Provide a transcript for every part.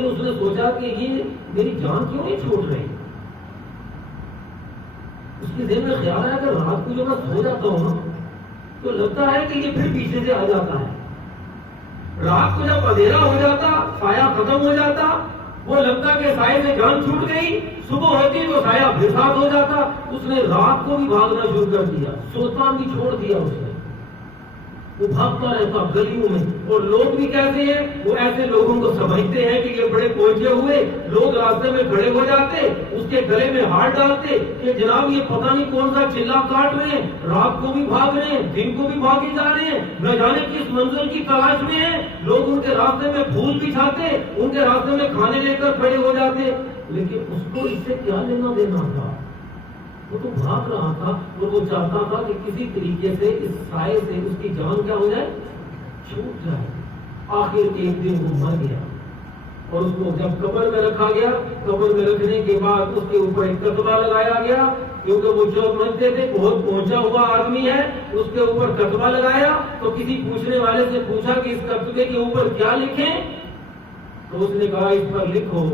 لیکن اس نے سوچا کہ یہ میری جان کیوں نہیں چھوٹ رہی. اس کے ذہن میں خیال آیا کہ رات کو جو میں سو جاتا ہوں نا تو لگتا ہے کہ یہ پھر پیچھے سے آ جاتا ہے. رات کو جب اندھیرا ہو جاتا, سایہ ختم ہو جاتا, وہ لگتا کہ سائے سے جان چھوٹ گئی, صبح ہوتی تو سایہ پھر ساتھ ہو جاتا. اس نے رات کو بھی بھاگنا شروع کر دیا, سوتا بھی چھوڑ دیا. اس نے وہ بھاگتا رہتا گلیوں میں. اور لوگ بھی کہتے ہیں, وہ ایسے لوگوں کو سمجھتے ہیں کہ یہ بڑے پہنچے ہوئے لوگ, راستے میں کھڑے ہو جاتے, اس کے گلے میں ہاتھ ڈالتے کہ جناب یہ پتہ نہیں کون سا چلا کاٹ رہے ہیں, رات کو بھی بھاگ رہے ہیں, دن کو بھی بھاگے جا رہے ہیں, نہ جانے کس منزل کی تلاش میں ہیں. لوگ ان کے راستے میں پھول بچھاتے, ان کے راستے میں کھانے لے کر کھڑے ہو جاتے, لیکن اس کو اس سے کیا لینا دینا تھا؟ وہ تو بھاگ رہا تھا اور وہ چاہتا تھا کہ کسی طریقے سے اس سائے سے اس کی جان کیا ہو جائے, چھوٹ جائے. آخر ایک دن وہ مر گیا اور اس کو جب قبر میں رکھا گیا, قبر میں رکھنے کے بعد اس کے اوپر ایک کتبہ لگایا گیا, کیونکہ وہ جو سمجھتے تھے بہت پہنچا ہوا آدمی ہے. اس کے اوپر کتبہ لگایا تو کسی پوچھنے والے سے پوچھا کہ اس کتبے کے اوپر کیا لکھیں, تو اس نے کہا اس پر لکھو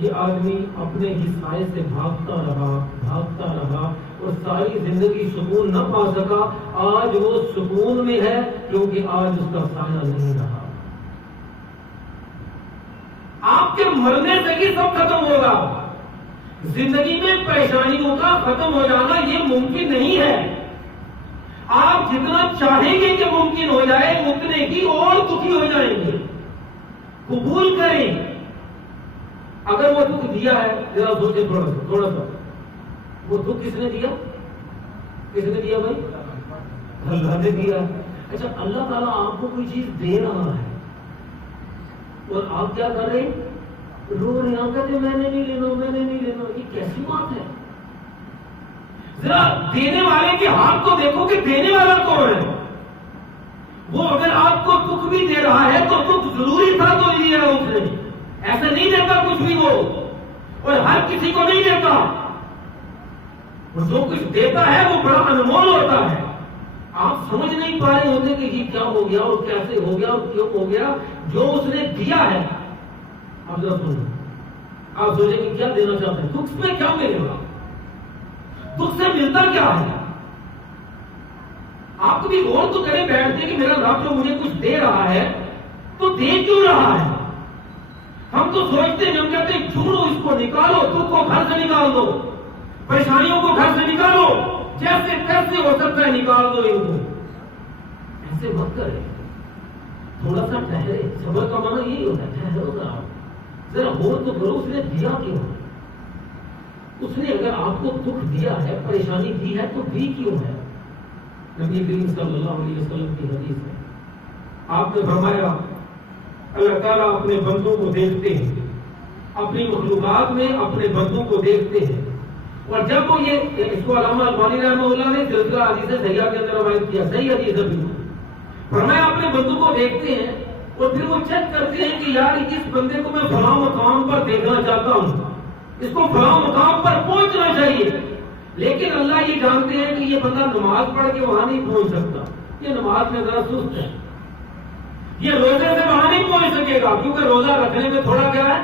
یہ آدمی اپنے ہی سائے سے بھاگتا رہا اور ساری زندگی سکون نہ پا سکا. آج وہ سکون میں ہے کیونکہ آج اس کا سایہ نہیں رہا. آپ کے مرنے سے ہی سب ختم ہوگا. زندگی میں پریشانیوں کا ختم ہو جانا یہ ممکن نہیں ہے. آپ جتنا چاہیں گے کہ ممکن ہو جائے اتنے ہی اور دکھی ہو جائیں گے. قبول کریں. اگر وہ دکھ دیا ہے, ذرا سوچے تھوڑا سا, وہ دکھ کس نے دیا؟ کس نے دیا بھائی؟ اللہ نے دیا. اچھا, اللہ تعالیٰ آپ کو کوئی چیز دے رہا ہے اور آپ کیا کر رہے ہیں؟ رو رہے ہیں, کہتے میں نے نہیں لینا. یہ کیسی بات ہے؟ ذرا دینے والے کے ہاتھ کو دیکھو کہ دینے والا کون ہے. وہ اگر آپ کو دکھ بھی دے رہا ہے تو دکھ ضروری تھا تو لیا اس نے. ایسا نہیں دیتا کچھ بھی وہ, اور ہر کسی کو نہیں دیتا. اور جو کچھ دیتا ہے وہ بڑا انمول ہوتا ہے. آپ سمجھ نہیں پا رہے ہوتے کہ یہ کیا ہو گیا اور کیسے ہو گیا اور کیوں ہو گیا. جو اس نے دیا ہے, اب ذرا سنو, آپ سوچیں کہ کیا دینا چاہتے ہیں, دکھ میں کیا ملے گا, دکھ سے ملتا کیا ہے. آپ کبھی غور تو کریں بیٹھتے کہ میرا رب جو مجھے کچھ دے رہا ہے تو دے کیوں رہا ہے. ہم تو سوچتے ہیں, ہم کہتے ہیں چھوڑو اس کو, نکالو, دکھ کو گھر سے نکال دو, پریشانیوں کو گھر سے نکالو, جیسے کیسے ہو سکتا ہے نکال دو ان کو. ایسے مت کرے, تھوڑا سا ٹھہرے. صبر کا معنی یہی ہوتا ہے, ٹھہرو ذرا غور تو کرو اس نے دیا کیوں. اس نے اگر آپ کو دکھ دیا ہے, پریشانی دی ہے تو دی کیوں ہے. نبی کریم صلی اللہ علیہ وسلم کی حدیث ہے, آپ نے فرمایا اللہ تعالیٰ اپنے بندوں کو دیکھتے ہیں, اپنی مخلوقات میں اپنے بندوں کو دیکھتے ہیں. اور جب وہ یہ, اس کو علامہ البانی رحمہ اللہ نے سلسلہ حدیث صحیحہ کے اندر روایت کیا, صحیح حدیث ہے بالکل. فرمایا اپنے بندوں کو دیکھتے ہیں اور پھر وہ چیک کرتے ہیں کہ یار اس بندے کو میں فلاں مقام پر دیکھنا چاہتا ہوں, اس کو فلاں مقام پر پہنچنا چاہیے. لیکن اللہ یہ جانتے ہیں کہ یہ بندہ نماز پڑھ کے وہاں نہیں پہنچ سکتا, یہ نماز میں ذرا سست ہے, یہ روزے سے وہاں نہیں پہنچ سکے گا کیونکہ روزہ رکھنے میں تھوڑا کیا ہے,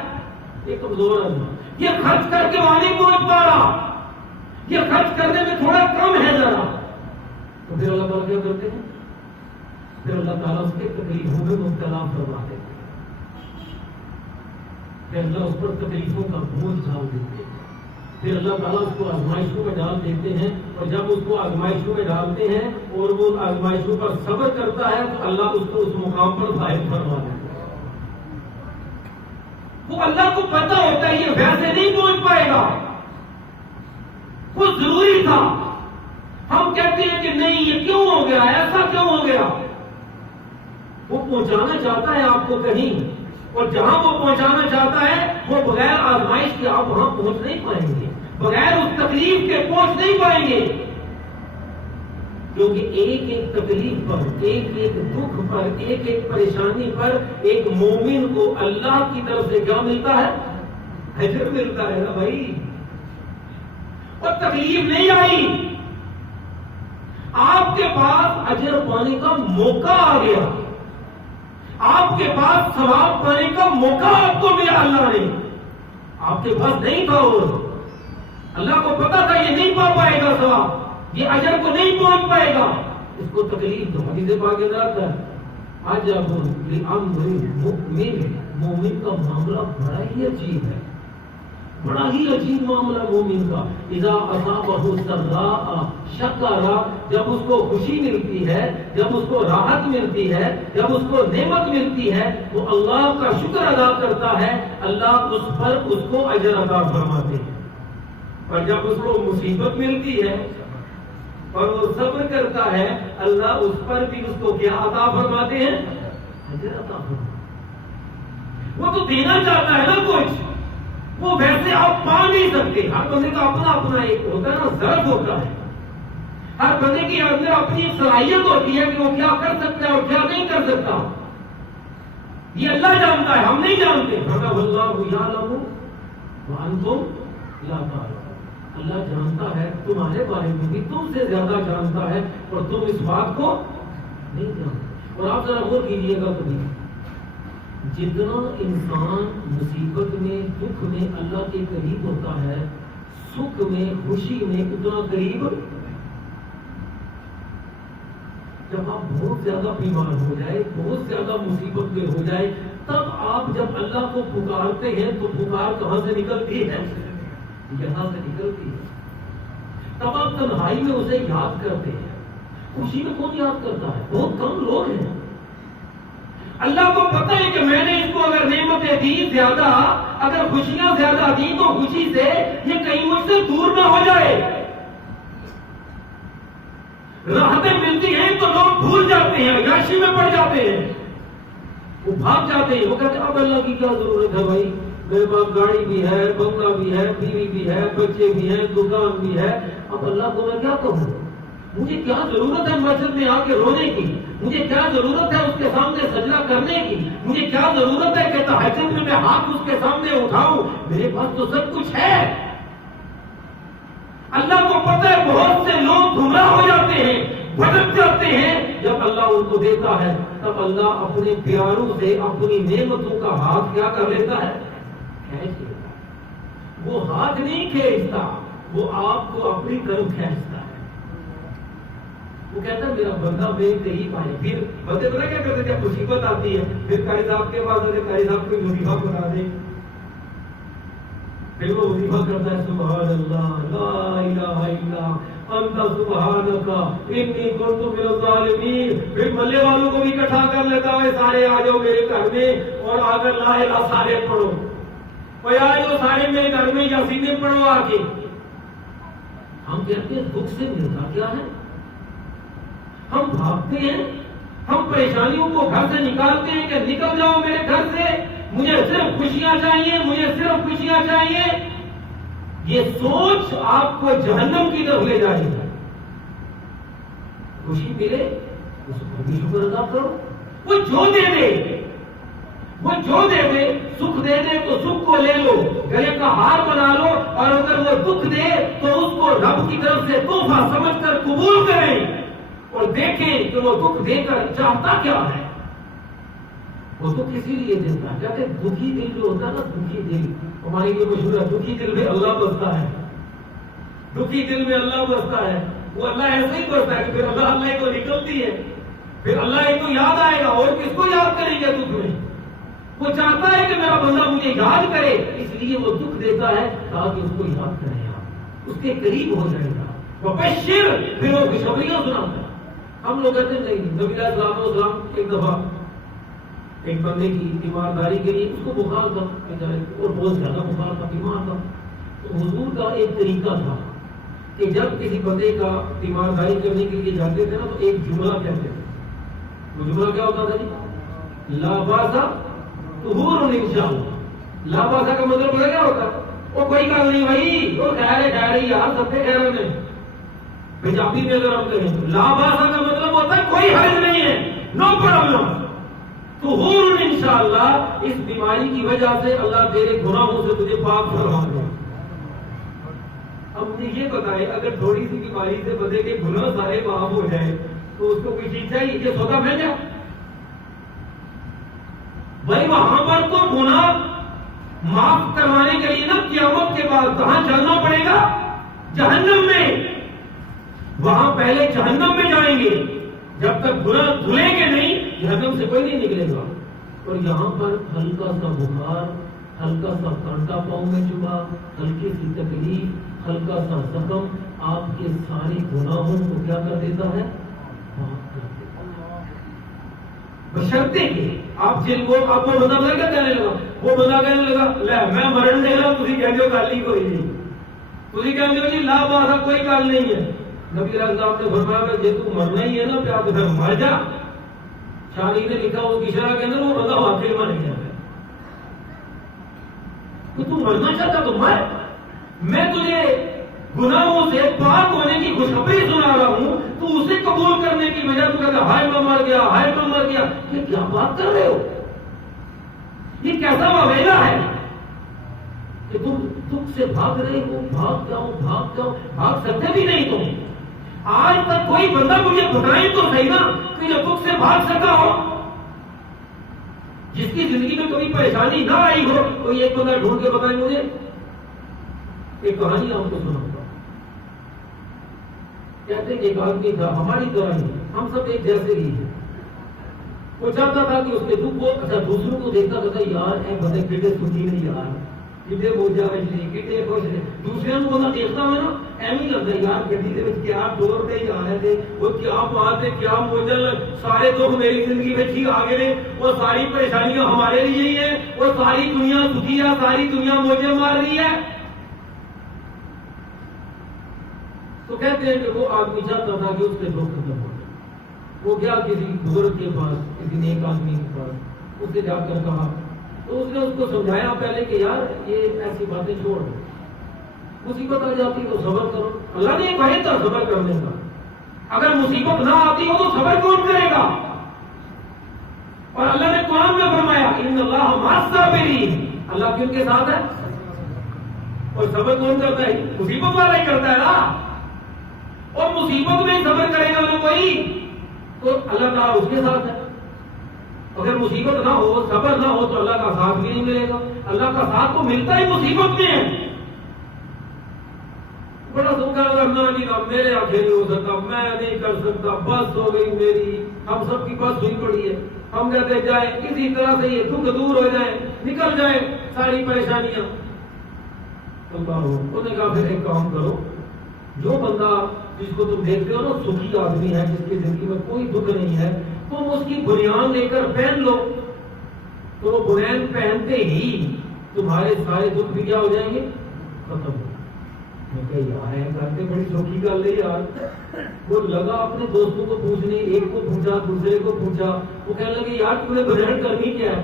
یہ کمزور ہے, یہ خرچ کر کے وہاں نہیں پہنچ پا رہا, یہ خرچ کرنے میں تھوڑا کم ہے ذرا. تو پھر اللہ تعالیٰ کیا کرتے ہیں, پھر اللہ تعالیٰ اس کے تکلیفوں میں مبتلا فرما دیتے ہیں, پھر اللہ اس پر تکلیفوں کا بوجھ ڈال دیتے ہیں, پھر اللہ تعالیٰ اس کو آزمائشوں میں ڈال دیتے ہیں. اور جب اس کو آزمائشوں میں ڈالتے ہیں اور وہ آزمائشوں پر صبر کرتا ہے تو اللہ اس کو اس مقام پر فائز فرما دیتا ہے. وہ اللہ کو پتہ ہوتا ہے یہ ویسے نہیں پہنچ پائے گا, کچھ ضروری تھا. ہم کہتے ہیں کہ نہیں یہ کیوں ہو گیا, ایسا کیوں ہو گیا. وہ پہنچانا چاہتا ہے آپ کو کہیں, اور جہاں وہ پہنچانا چاہتا ہے وہ بغیر آزمائش کے آپ وہاں پہنچ نہیں پائیں گے, بغیر اس تکلیف کے پہنچ نہیں پائیں گے. کیونکہ ایک ایک تکلیف پر, ایک ایک دکھ پر, ایک ایک پریشانی پر ایک مومن کو اللہ کی طرف سے کیا ملتا ہے, اجر ملتا ہے نا بھائی. اور تکلیف نہیں آئی, آپ کے پاس اجر پانے کا موقع آ گیا. آپ کے پاس ثواب پانے کا موقع آپ کو ملا اللہ نے، آپ کے پاس نہیں تھا، اور اللہ کو پتا تھا یہ نہیں پا پائے گا ثواب، یہ اجر کو نہیں پہنچ پائے گا، اس کو تکلیف دو۔ حدیث پاک میں آتا ہے عجب لامر المؤمن، مومن کا معاملہ بڑا ہی عجیب ہے، بڑا ہی عجیب معاملہ مومن کا۔ اذا اصابہ سراء شکر، جب اس کو خوشی ملتی ہے، جب اس کو راحت ملتی ہے، جب اس کو نعمت ملتی ہے، وہ اللہ کا شکر ادا کرتا ہے، اللہ اس پر اس کو اجر عطا فرماتے ہیں۔ اور جب اس کو مصیبت ملتی ہے اور وہ صبر کرتا ہے، اللہ اس پر بھی اس کو کیا عطا فرماتے ہیں؟ اجر عطا فرماتے ہیں۔ وہ تو دینا چاہتا ہے نا کچھ، وہ ویسے آپ پا نہیں سکتے۔ ہر بندے کا اپنا اپنا ایک ہوتا ہے نا، ضرب ہوتا ہے، ہر بندے کے اندر اپنی ایک صلاحیت ہوتی ہے کہ وہ کیا کر سکتا ہے اور کیا نہیں کر سکتا، یہ اللہ جانتا ہے، ہم نہیں جانتے۔ اللہ یعلم وانتم لا تعلمون، اللہ جانتا ہے تمہارے بارے میں بھی، تم سے زیادہ جانتا ہے، اور تم اس بات کو نہیں جانتے۔ اور آپ ذرا غور کیجیے گا، کبھی جتنا انسان مصیبت میں، دکھ میں اللہ کے قریب ہوتا ہے، سکھ میں، خوشی میں اتنا قریب، جب آپ بہت زیادہ بیمار ہو جائے، بہت زیادہ مصیبت میں ہو جائے، تب آپ جب اللہ کو پکارتے ہیں تو پکار کہاں سے نکلتی ہے؟ یہاں سے نکلتی ہے۔ تب آپ تنہائی میں اسے یاد کرتے ہیں۔ خوشی میں کون یاد کرتا ہے؟ بہت کم لوگ ہیں۔ اللہ کو پتہ ہے کہ میں نے اس کو اگر نعمتیں دی زیادہ، اگر خوشیاں زیادہ دی تو خوشی سے یہ کہیں مجھ سے دور نہ ہو جائے۔ راحتیں ملتی ہیں تو لوگ بھول جاتے ہیں، عیاشی میں پڑ جاتے ہیں، وہ بھاگ جاتے ہیں، وہ کہتے ہیں اب اللہ کی کیا ضرورت ہے بھائی، میرے پاس گاڑی بھی ہے، بنگلہ بھی ہے، بیوی بھی ہے، بچے بھی ہیں، دکان بھی ہے، اب اللہ کو میں کیا کہوں؟ مجھے کیا ضرورت ہے مسجد میں آ کے رونے کی؟ مجھے کیا ضرورت ہے اس کے سامنے سجدہ کرنے کی؟ مجھے کیا ضرورت ہے کہ تہجد میں ہاتھ اس کے سامنے اٹھاؤں؟ میرے پاس تو سب کچھ ہے۔ اللہ کو پتہ ہے بہت سے لوگ گمراہ ہو جاتے ہیں، بھٹک جاتے ہیں، جب اللہ ان کو دیتا ہے تب اللہ اپنے پیاروں سے اپنی نعمتوں کا ہاتھ کیا کر لیتا ہے؟ کھینچ لیتا ہے۔ وہ ہاتھ نہیں کھینچتا، وہ آپ کو اپنی طرف کھینچتا ہے۔ وہ کہتا ہے میرا بندہ میرے قریب آئے۔ پھر بندے پتہ کیا کرتے جب مصیبت آتی ہے، پھر قاری صاحب کے پاس آتے، قاری صاحب کو وظیفہ بنا دے، پھر وہ وظیفہ کرتا ہے سبحان اللہ لا الہ الا انت سبحانک انی کنت من الظالمین۔ پھر ملے والوں کو بھی اکٹھا کر لیتا ہے، سارے آ جاؤ میرے گھر میں اور آ کر لا الہ سارے پڑھو، کوئی آ جاؤ سارے میرے گھر میں یاسین میں پڑھو آ کے۔ ہم کہتے ہیں دکھ سے ملتا کیا ہے؟ ہم بھاگتے ہیں، ہم پریشانیوں کو گھر سے نکالتے ہیں کہ نکل جاؤ میرے گھر سے، مجھے صرف خوشیاں چاہیے، مجھے صرف خوشیاں چاہیے۔ یہ سوچ آپ کو جہنم کی طرف لے جائے گی۔ خوشی ملے اس کو بھی شکر ادا کرو، وہ جو دے دے، وہ جو دے دے، سکھ دے دے تو سکھ کو لے لو، گلے کا ہار بنا لو، اور اگر وہ دکھ دے تو اس کو رب کی طرف سے تحفہ سمجھ کر قبول کریں، اور دیکھیں کہ وہ دکھ دے کر چاہتا کیا ہے۔ وہ تو کسی لیے دیتا ہے، کہتے ہیں دکھی دل جو ہوتا ہے نا، دکھی دل ہماری یہ مشہور ہے، دکھی دل میں اللہ بستا ہے، دکھی دل میں اللہ بستا ہے۔ وہ اللہ ایسے ہی بستا ہے کہ پھر اللہ کو نکلتی ہے، پھر اللہ کو یاد آئے گا، اور کس کو یاد کریں گے دکھ میں؟ وہ چاہتا ہے کہ میرا بندہ مجھے یاد کرے، اس لیے وہ دکھ دیتا ہے تاکہ اس کو یاد کریں آپ، اس کے قریب ہو جائے گا۔ وہ بشر، پھر وہ خوشخبریاں سناتا ہے۔ ہم لوگ کہتے ہیں نہیں، نبی علیہ السلام ایک دفعہ ایک بندے کی تیمارداری کے لیے، اس کو بخار تھا اور بہت زیادہ بخار تھا، بیمار تھا، تو حضور کا ایک طریقہ تھا کہ جب کسی بندے کا تیمارداری کرنے کے لیے جاتے تھے نا تو ایک جملہ کہتے تھے۔ وہ جملہ کیا ہوتا تھا جی؟ لا باسا طہور انشاءاللہ۔ لا باسا کا مطلب پتہ کیا ہوتا ہے؟ وہ کوئی کام نہیں بھائی، وہ خیر ہے یار، سب کے خیر میں۔ پنجابی میں اگر ہم کہیں لا باسا کا مطلب ہوتا ہے کوئی حرج نہیں ہے، نو پرابلم، طہور انشاءاللہ۔ اس بیماری کی وجہ سے اللہ تیرے گناہوں سے تجھے پاک فرما دے۔ اب مجھے یہ بتائے، اگر تھوڑی سی بیماری سے بندے کے گناہ سارے معاف ہو جائے تو اس کو کوئی چیز چاہیے؟ یہ سودا مہنگا، بھائی وہاں پر تو گناہ معاف کروانے کے لیے نا قیامت کے بعد کہاں چلنا پڑے گا؟ جہنم میں. وہاں پہلے جہنم میں جائیں گے، جب تک گناہ دھلیں گے نہیں جہنم سے کوئی نہیں نکلے گا. اور یہاں پر ہلکا سا بخار، ہلکا سا کانٹا پاؤں میں چبھا، ہلکی سی تکلیف، ہلکا سا زخم آپ کے سارے گناہوں کو کیا کر دیتا ہے؟ معاف کر دیتا ہے. بشرطے کہ آپ جن کو آپ کو بندہ کیا کہنے لگا، وہ بندہ کہنے لگا لے میں مرن دے رہا ہوں، تھی کہتے ہو گل ہی کوئی نہیں، تھی کہتے ہو جی لا باسا کوئی گل نہیں ہے. نبی علیہ السلام نے فرمایا جی تو مرنا ہی ہے نا پیا تو پھر مر جا. شاعری نے لکھا اس کی شرح کے اندر وہ بندہ واقعی مر گیا ہے. تو مرنا چاہتا تو مر. میں تجھے گناہوں سے پاک ہونے کی خوشخبری سنا رہا ہوں، تو اسے قبول کرنے کی وجہ تو کہتا ہائے میں مر گیا، ہائے میں مر گیا. یہ کیا بات کر رہے ہو؟ یہ کیسا واویلا ہے کہ تم دکھ سے بھاگ رہے ہو؟ بھاگ جاؤ بھاگ جاؤ، بھاگ سکتے بھی نہیں تم. آج تک کوئی بندہ مجھے بتائیں تو صحیح نا کہ جو دکھ سے بھاگ سکا ہو، جس کی زندگی میں کبھی پریشانی نہ آئی ہو، کوئی ایک بندہ ڈھونڈ کے بتائیں مجھے. ایک کہانی ہم کو سنا ہوگا، کہتے ہیں کہ ایک آدمی تھا ہماری طرح ہی، ہم سب ایک جیسے ہی ہیں. وہ چاہتا تھا کہ اس کے دکھ کو اچھا دوسروں کو دیکھتا تھا یار اے بندے کتنے سکھی نہیں یار، کتنے موجہ نہیں، کتنے خوش ہیں. دوسرے کو بندہ دیکھتا ہوں نا ایویں لگتا ہے یار گڈی دے وچ کیا ڈور تے جا رہے تھے، وہ کیا بات ہے، کیا موجہ، سارے دکھ میری زندگی میں ہی آ گئے، وہ ساری پریشانیاں ہمارے لیے ہی ہیں، وہ ساری دنیا سکھی ہے، ساری دنیا موجے مار رہی ہے. تو کہتے ہیں کہ وہ آدمی چاہتا تھا کہ اس سے دکھ ختم ہو. وہ گیا کسی بزرگ کے پاس، کسی نیک آدمی کے پاس، اس سے جا کر کہا، تو اس نے اس کو سمجھایا پہلے کہ یار یہ ایسی باتیں چھوڑ دو، مصیبت آ جاتی تو صبر کرو. اللہ نے کہا تھا صبر کرنے کا، اگر مصیبت نہ آتی ہو تو صبر کون کرے گا؟ اور اللہ نے قرآن میں فرمایا ان اللہ مع الصابرین، اللہ کن کے ساتھ ہے؟ اور صبر کون کرتا ہے؟ مصیبت والا ہی کرتا ہے نا. اور مصیبت میں صبر کرے گا نا کوئی تو اللہ تعالیٰ اس کے ساتھ ہے. اگر مصیبت نہ ہو، صبر نہ ہو تو اللہ کا ساتھ بھی نہیں ملے گا. اللہ کا ساتھ تو ملتا ہی مصیبت میں ہے. بڑا دکھا کرنا نہیں نا میرے آگے نہیں ہو سکتا، میں نہیں کر سکتا، بس ہو گئی میری، ہم سب کی بس ہوئی پڑی ہے. ہم کہتے جائیں کسی طرح سے یہ دکھ دور ہو جائے، نکل جائے ساری پریشانیاں. انہوں نے کہا پھر ایک کام کرو، جو بندہ جس کو تم دیکھتے ہو نا سکھی آدمی ہے، جس کی زندگی میں کوئی دکھ نہیں ہے، تم اس کی بنیان لے کر پہن لو. تو وہ بنیان پہنتے ہی تمہارے سارے دکھ بھی کیا ہو جائیں گے؟ ختم ہو. میں کہ یار کرتے بڑی سوکھی گل ہے یار. وہ لگا اپنے دوستوں کو پوچھنے، ایک کو پوچھا دوسرے کو پوچھا، وہ کہنے لگے یار تمہیں بنیان کرنی کیا ہے؟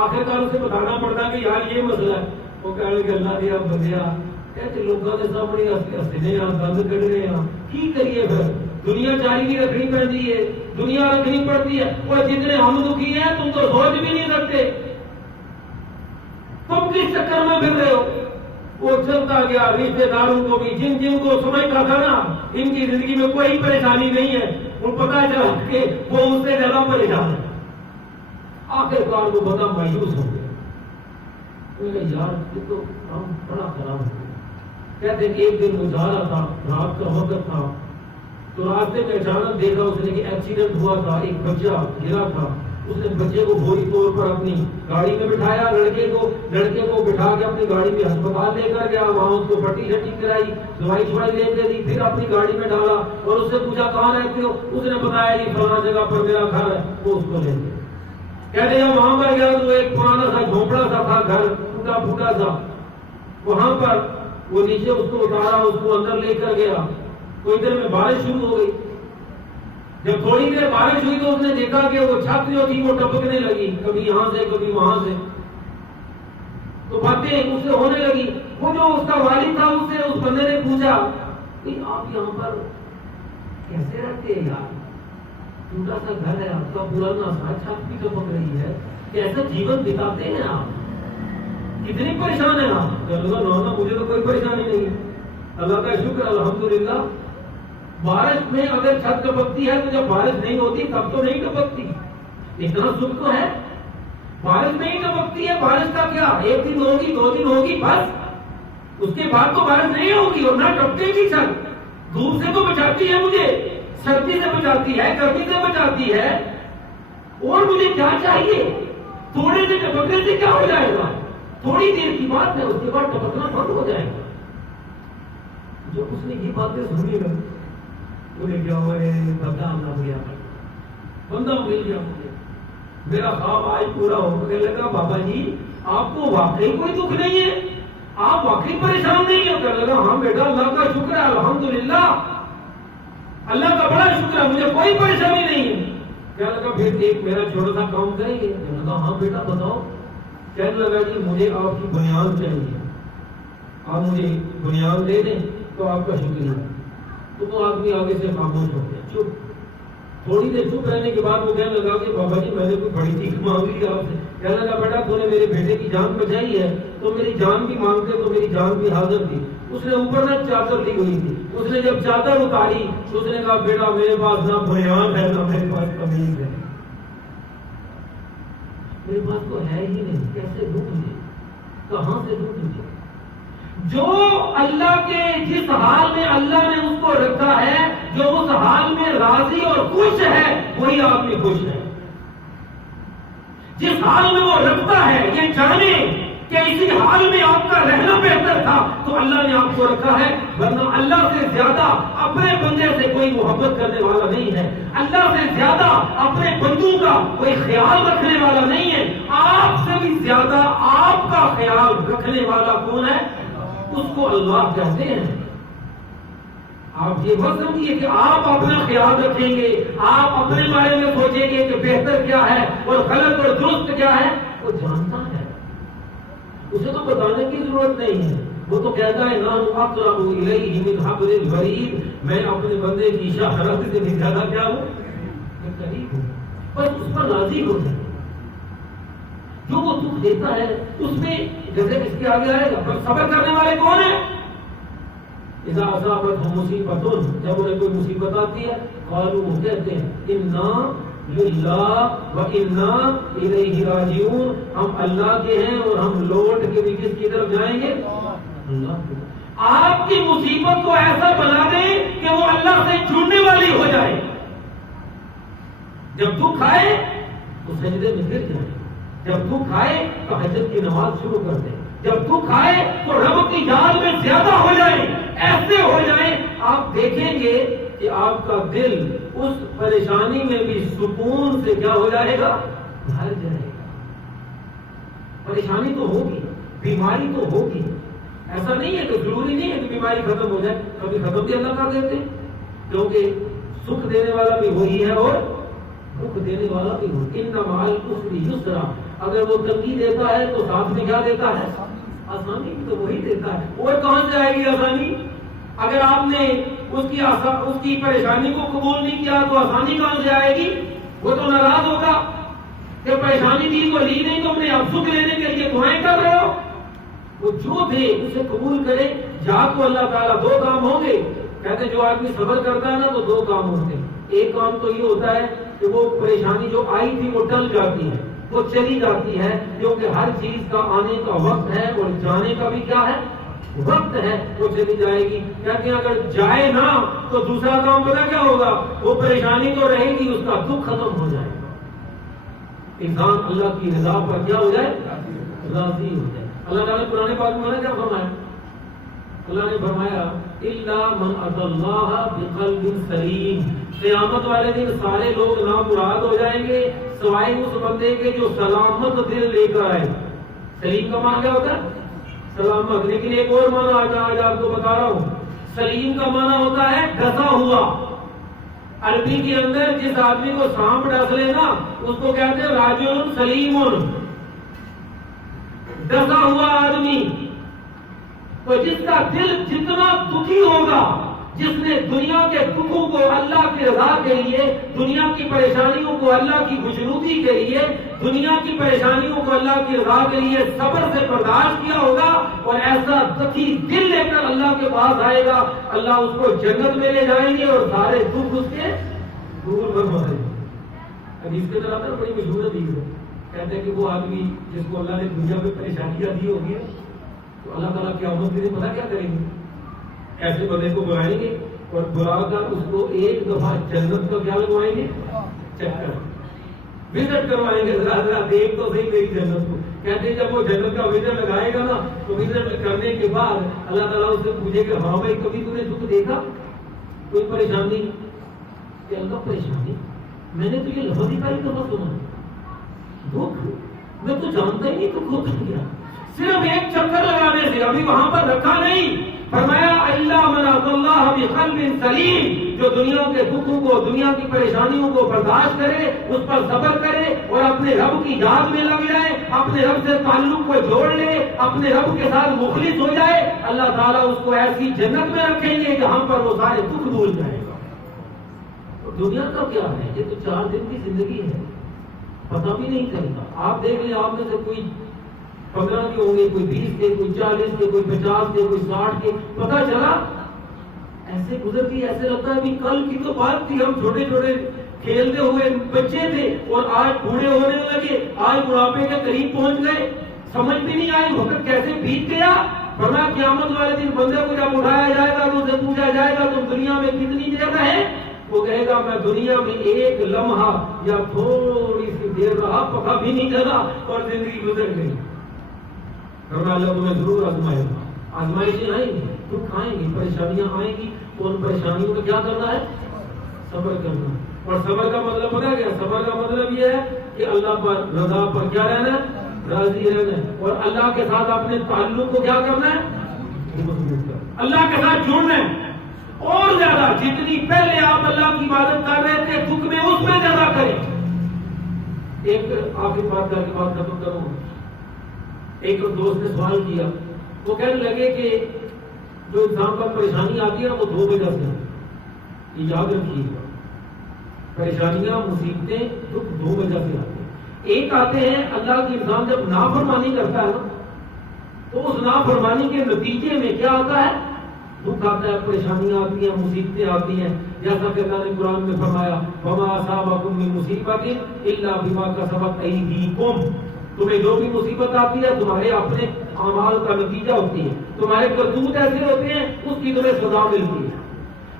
آخرکار اسے بتانا پڑتا کہ یار یہ مسئلہ ہے. وہ کہنے لگے اللہ دیا بندیا کہتے لوگوں کے سامنے ہسنے دند کٹ رہے ہیں، کی کریے پھر؟ دنیا چاری کی رکھنی پڑتی ہے، دنیا رکھنی پڑتی ہے. وہ جتنے ہم دکھی ہیں تم تو سوچ بھی نہیں سکتے. تم کس چکر میں پھر رہے ہو؟ وہ چلتا گیا، رشتے داروں کو بھی جن جن کو سمجھتا تھا نا ان کی زندگی میں کوئی پریشانی نہیں ہے، وہ پتا چلا کہ وہ اس سے زیادہ پریشان ہے. آخرکار وہ بڑا مایوس ہو گیا. یار یہ تو ہم بڑا خراب ہو گیا. کہتے ہیں کہ ایک دن وہ جا رہا تھا، رات کا وقت تھا، تو راستے میں اچانک دیکھا اس نے کہ ایکسیڈنٹ ہوا تھا، ایک بچہ گرا تھا. اس نے بچے کو فوری طور پر اپنی گاڑی میں بٹھایا، لڑکے کو بٹھا کے اپنی گاڑی میں ہسپتال لے کر گیا. وہاں اس کو پٹی شٹی کرائی، دوائی چھوائی لے کے دی، پھر اپنی گاڑی میں ڈالا اور اس سے پوچھا کہاں رہتے ہو؟ اس نے بتایا کہ فلاں جگہ پر میرا گھر ہے. وہ اس کو لے گئے. کہتے ہیں وہاں پر گیا تو ایک پرانا سا جھونپڑا سا تھا، گھر ٹوٹا پھوٹا سا. وہاں پر وہ نیچے اس کو اتارا، اس کو اندر لے کر گیا. کوئی دیر میں بارش شروع ہو گئی. جب تھوڑی دیر بارش ہوئی تو اس نے دیکھا کہ وہ چھت جو تھی وہ ٹپکنے لگی، کبھی یہاں سے کبھی وہاں سے. تو باتیں اس سے ہونے لگی. وہ جو اس کا والد تھا اس سے اس بندے نے پوچھا کہ آپ یہاں پر کیسے رہتے ہیں یار؟ ٹوٹا سا گھر ہے آپ کا، پرانا سا چھت بھی ٹپک رہی ہے، کیسا جیون بتاتے ہیں آپ؟ کتنی پریشان ہے آپ؟ مجھے تو کوئی پریشانی نہیں، اللہ کا شکر الحمدللہ. بارش میں اگر چھت ٹپکتی ہے تو جب بارش نہیں ہوتی تب تو نہیں ٹپکتی. اتنا سکھ تو ہے. بارش نہیں ٹپکتی ہے، بارش کا کیا، ایک دن ہوگی، 2 دن ہوگی، بس اس کے بعد تو بارش نہیں ہوگی، اور نہ ٹپکے گی چھت۔ دھوپ سے تو بچاتی ہے مجھے، سردی سے بچاتی ہے، گرمی سے بچاتی ہے، اور مجھے کیا چاہیے؟ تھوڑے سے ٹپکنے سے کیا ہو جائے گا؟ تھوڑی دیر کی بات ہے، اس کے بعد ٹپکنا بند ہو جائے گا۔ جو اس نے یہ باتیں سنی نا، انہیں کیا ہوا ہے، بندہ مل گیا، بندہ مل گیا مجھے، میرا خواب آج پورا ہونے لگا۔ بابا جی آپ کو واقعی کوئی دکھ نہیں ہے؟ آپ واقعی پریشان نہیں ہیں؟ کہنے لگا ہاں بیٹا اللہ کا شکر ہے، الحمدللہ اللہ کا بڑا شکر ہے، مجھے کوئی پریشانی نہیں ہے۔ کہنے لگا پھر ایک میرا چھوٹا سا کام کریں گے؟ کہنے لگا ہاں بیٹا بتاؤ۔ کہنے لگا کہ مجھے آپ کی بنیاد چاہیے، آپ مجھے بنیاد دے دیں تو آپ کا شکریہ۔ تو وہ آدمی آگے سے خاموش ہو گیا، چپ۔ تھوڑی دیر چپ رہنے کے بعد وہ کہنے لگا کہ بابا جی میں نے کوئی بڑی چیز مانگ لی آپ سے۔ کہنے لگا بیٹا تو نے میرے بیٹے کی جان بچائی ہے تو میری جان بھی مانگتے تو میری جان بھی حاضر تھی۔ اس نے اوپر نہ چادر لی ہوئی تھی، اس نے جب چادر اتاری تو اس نے کہا بیٹا میرے پاس نہ بنیاد ہے نہ میرے پاس قمیض ہے، میرے پاس تو ہے ہی نہیں، کیسے دوں مجھے، کہاں سے دوں مجھے؟ جو اللہ کے جس حال میں اللہ نے اس کو رکھا ہے، جو اس حال میں راضی اور خوش ہے، وہی آدمی خوش ہے۔ جس حال میں وہ رکھتا ہے، یہ جانے کہ اسی حال میں آپ کا رہنا بہتر تھا تو اللہ نے آپ کو رکھا ہے، ورنہ اللہ سے زیادہ اپنے بندے سے کوئی محبت کرنے والا نہیں ہے، اللہ سے زیادہ اپنے بندوں کا کوئی خیال رکھنے والا نہیں ہے۔ آپ سے بھی زیادہ آپ کا خیال رکھنے والا کون ہے؟ اس کو اللہ کہتے ہیں۔ آپ یہ مت سمجھیے کہ آپ اپنا خیال رکھیں گے، آپ اپنے بارے میں سوچیں گے کہ بہتر کیا ہے اور غلط اور درست کیا ہے، وہ جانتا ہے، اسے تو بتانے کی ضرورت نہیں ہے۔ وہ تو کہتا ہے نحن اقرب الیہ من حبل الورید، میں اپنے بندے کی شہرت سے بھی زیادہ کیا ہوں، میں قریب ہوں، بس اس پر راضی ہو جائے۔ جو وہ دکھ دیتا ہے اس میں جیسے اس کے آگے آئے گا، پر صبر کرنے والے کون ہیں؟ اذا اصابتهم مصیبت، جب انہیں کوئی مصیبت آتی ہے قالوا، وہ کہتے ہیں انا للہ وانا الیہ راجعون، ہم اللہ کے ہیں اور ہم لوٹ کے بھی کس کی طرف جائیں گے؟ اللہ کی۔ آپ کی مصیبت کو ایسا بنا دیں کہ وہ اللہ سے جڑنے والی ہو جائے۔ جب دکھ آئے تو سجدے میں گر جائیں، جب دکھ آئے تو تہجد کی نماز شروع کر دیں، جب دکھ آئے تو رب کی یاد میں زیادہ ہو جائیں، ایسے ہو جائیں آپ دیکھیں گے کہ آپ کا دل اس پریشانی میں بھی سکون سے کیا ہو جائے گا، بھر جائے گا۔ پریشانی تو ہوگی، بیماری تو ہوگی، ایسا نہیں ہے کہ ضروری نہیں ہے کہ بیماری ختم ہو جائے، کبھی ختم بھی اللہ کر دیتے، کیونکہ سکھ دینے والا بھی وہی ہے اور دکھ دینے والا بھی وہی۔ ان مع العسر یسرا، اگر وہ تنگی دیتا ہے تو ساتھ میں کیا دیتا ہے؟ آسانی بھی تو وہی دیتا ہے، اور کہاں سے آئے گی آسانی؟ اگر آپ نے اس کی پریشانی کو قبول نہیں کیا تو آسانی کہاں سے آئے گی؟ وہ تو ناراض ہوگا کہ پریشانی دی تو لی نہیں، تم نے اب سکھ لینے کے لیے دعائیں کر رہے ہو۔ وہ جو دے اسے قبول کرے، یا تو اللہ تعالیٰ دو کام ہوں گے، کہتے جو آدمی صبر کرتا ہے نا تو دو کام ہوتے ہیں۔ ایک کام تو یہ ہوتا ہے کہ وہ پریشانی جو آئی تھی وہ ٹل جاتی ہے، وہ چلی جاتی ہے، کیونکہ ہر چیز کا آنے کا وقت ہے اور جانے کا بھی کیا ہے، وقت ہے، وہ چلی جائے گی۔ کہتے ہیں اگر جائے نہ تو دوسرا کام پتا کیا ہوگا، وہ پریشانی تو رہے گی، اس کا دکھ ختم ہو جائے گا، انسان اللہ کی رضا پر کیا ہو جائے، راضی ہو جائے۔ اللہ تعالیٰ نے قرآن پاک میں کیا فرمایا؟ اللہ نے فرمایا الا من اتى الله بقلب سلیم، قیامت والے دن سارے لوگ نامراد ہو جائیں گے سوائے اس بندے کے جو سلامت دل لے کر آئے۔ سلیم کا معنی کیا ہوتا ہے؟ سلامت۔ لیکن ایک اور معنی آج آپ کو بتا رہا ہوں، سلیم کا معنی ہوتا ہے ڈسا ہوا۔ عربی کے اندر جس آدمی کو سانپ ڈس لے نا اس کو کہتے ہیں راجل سلیم، ڈسا ہوا آدمی۔ تو جس کا دل جتنا دکھی ہوگا، جس نے دنیا کے دکھوں کو اللہ کی رضا کے لیے، دنیا کی پریشانیوں کو اللہ کی خوشنودی کے لیے، دنیا کی پریشانیوں کو اللہ کی رضا کے لیے صبر سے برداشت کیا ہوگا اور ایسا دکھی دل لے کر اللہ کے پاس آئے گا، اللہ اس کو جنت میں لے جائیں گے اور سارے دکھ اس کے دور فرما دیں گے۔ حدیث کے اندر آتا ہے، بڑی مشہور حدیث ہے، کہتے ہیں کہ وہ آدمی جس کو اللہ نے دنیا میں پریشانیاں دی ہوگی تو اللہ تعالیٰ قیامت کے دن پتہ کیا کریں گے؟ ایسے بندے کو بلائیں گے اور بلا کر اس کو ایک دفعہ جنت کا کیا لگوائیں گے؟ چکر وزٹ کروائیں گے، ذرا ذرا دیکھ تو صحیح میری جنت کو. کہتے ہیں جب وہ جنت کا وزٹ لگائے گا نا تو وزٹ کرنے کے بعد اللہ تعالیٰ اس سے پوچھے کہ ہاں بھائی کبھی تم نے دکھ دیکھا، کوئی پریشانی؟ کہ اللہ پریشانی میں نے تو یہ لفظ ہی پہلی دفعہ سنا. دکھ میں تو جانتا ہی نہیں دکھ ہوتا کیا. صرف ایک چکر لگانے سے، ابھی وہاں پر رکھا نہیں. فرمایا اللہ من اللہ بقلب سلیم، جو دنیا کے دکھوں کو، دنیا کی پریشانیوں کو برداشت کرے، اس پر صبر کرے اور اپنے رب کی یاد میں لگ جائے، اپنے رب سے تعلق کو جوڑ لے، اپنے رب کے ساتھ مخلص ہو جائے، اللہ تعالیٰ اس کو ایسی جنت میں رکھیں گے جہاں پر وہ سارے دکھ بھول جائے گا. دنیا کا کیا ہے؟ یہ تو 4 دن کی زندگی ہے، پتہ بھی نہیں چلتا. آپ دیکھ لیں، آپ میں سے کوئی 15 کے ہوں گے، کوئی 20 کے، کوئی 40 کے، کوئی 50 کے، کوئی 60 کے. پتہ چلا ایسے گزرتی، ایسے لگتا ہے کل کی تو بات تھی، ہم چھوٹے چھوٹے کھیلتے ہوئے بچے تھے اور آج بوڑھے ہونے لگے، آج بڑھاپے کے قریب پہنچ گئے. سمجھ بھی نہیں آئی وقت کیسے بیت گیا. ورنہ قیامت والے دن بندے کو جب اٹھایا جائے گا تو اسے پوچھا جائے گا تم دنیا میں کتنی دیر رہے؟ وہ کہے گا میں دنیا میں ایک لمحہ یا تھوڑی سی دیر رہا، پتہ بھی نہیں چلا اور زندگی گزر گئی. اللہ تمہیں ضرور آزمائے گا. آزمائشیں آئیں گی، دکھ آئیں گی، پریشانیاں آئیں گی، اور ان پریشانیوں کو کیا کرنا ہے؟ صبر کرنا. اور صبر کا مطلب پتہ کیا؟ صبر کا مطلب یہ ہے کہ اللہ پر، رضا پر کیا رہنا ہے؟ راضی رہنا ہے. اور اللہ کے ساتھ اپنے تعلق کو کیا کرنا ہے؟ اللہ کے ساتھ جڑنا ہے. اور زیادہ جتنی پہلے آپ اللہ کی عبادت کر رہے تھے دکھ میں، اس میں زیادہ کریں. ایک آخری بات کر کے بات ختم کروں. ایک دوست نے سوال کیا، وہ کہنے لگے کہ جو انسان پر پریشانی آتی ہے وہ 2 وجہ سے. یہ یاد رکھیے گا، پریشانیاں، مصیبتیں، دکھ 2 وجہ سے آتے ہیں. ایک آتے ہیں اللہ کی، انسان جب نافرمانی کرتا ہے نا تو اس نافرمانی کے نتیجے میں کیا آتا ہے؟ دکھ آتا ہے، پریشانیاں آتی ہیں، مصیبتیں آتی ہیں. جیسا کہ اللہ نے قرآن میں فرمایا وَمَا أَصَابَكُم مِّن مُّصِيبَةٍ إِلَّا بِمَا كَسَبَتْ أَيْدِيكُمْ. تمہیں جو بھی مصیبت آتی ہے تمہارے اپنے اعمال کا نتیجہ ہوتی ہے، تمہارے کرتوت ایسے ہوتے ہیں، اس کی تمہیں سزا ملتی ہے.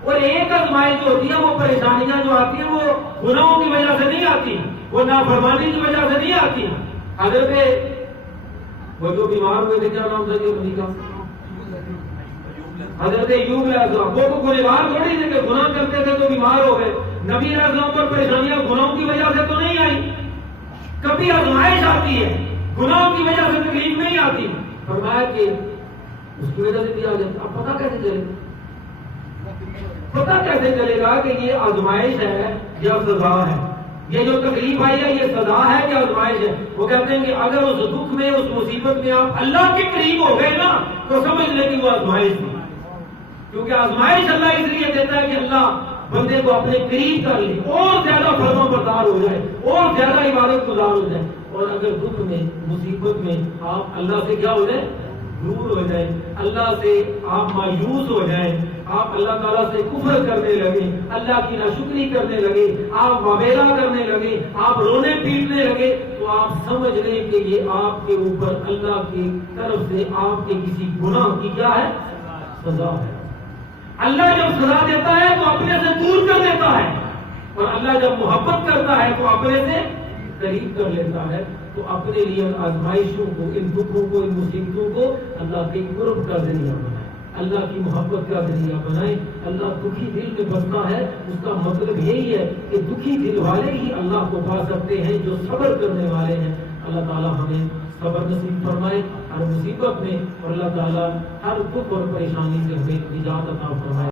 اور ایک آزمائش جو ہوتی ہے، وہ پریشانیاں جو آتی ہیں وہ گناہوں کی وجہ سے نہیں آتی، وہ نافرمانی کی وجہ سے نہیں آتی. حضرت وہ جو بیمار ہوئے تھے، کیا نام تھا یہ بنی کا؟ حضرت ایوب علیہ السلام. وہ گنہگار تھوڑی تھے کہ گناہ کرتے تھے تو بیمار ہو گئے. نبی علیہ السلام پر پریشانیاں گناہوں کی وجہ سے تو نہیں آئی. کبھی آزمائش آتی ہے، گناہوں کی وجہ سے تکلیف نہیں آتی. فرمایا کہ اس کی وجہ سے بھی آ جاتا. اب پتہ کیسے چلے گا؟ پتہ کیسے چلے گا کہ یہ آزمائش ہے یا سزا ہے؟ یہ جو تکلیف آئی ہے یہ سزا ہے یا آزمائش ہے؟ وہ کہتے ہیں کہ اگر اس دکھ میں، اس مصیبت میں آپ اللہ کے قریب ہو گئے نا تو سمجھ لیں کہ وہ آزمائش تھی. کیونکہ آزمائش اللہ اس لیے دیتا ہے کہ اللہ بندے کو اپنے قریب کر لے، اور زیادہ فرما بردار ہو جائے، اور زیادہ عبادت گزار ہو جائے. اور اگر دکھ میں، مصیبت میں آپ اللہ سے کیا ہو جائے؟ دور ہو جائیں، اللہ سے آپ مایوس ہو جائیں، آپ اللہ تعالیٰ سے کفر کرنے لگے، اللہ کی ناشکری کرنے لگے، آپ وبیلا کرنے لگے، آپ رونے پیٹنے لگے، تو آپ سمجھ لیں کہ یہ آپ کے اوپر اللہ کی طرف سے آپ کے کسی گناہ کی کیا ہے؟ سزا ہے. اللہ جب سزا دیتا ہے تو اپنے سے دور کر دیتا ہے، اور اللہ جب محبت کرتا ہے تو اپنے سے قریب کر لیتا ہے. تو اپنے لیے ان آزمائشوں کو، ان دکھوں کو، ان مصیبتوں کو اللہ کے قرب کا ذریعہ بنائیں، اللہ کی محبت کا ذریعہ بنائیں. اللہ دکھی دل میں بستا ہے، اس کا مطلب یہی ہے کہ دکھی دل والے ہی اللہ کو پا سکتے ہیں جو صبر کرنے والے ہیں. اللہ تعالیٰ ہمیں صبر نصیب فرمائے ہر مصیبت میں، اور اللہ تعالیٰ ہر دکھ اور پریشانی سے ہمیں نجات عطا فرمائے.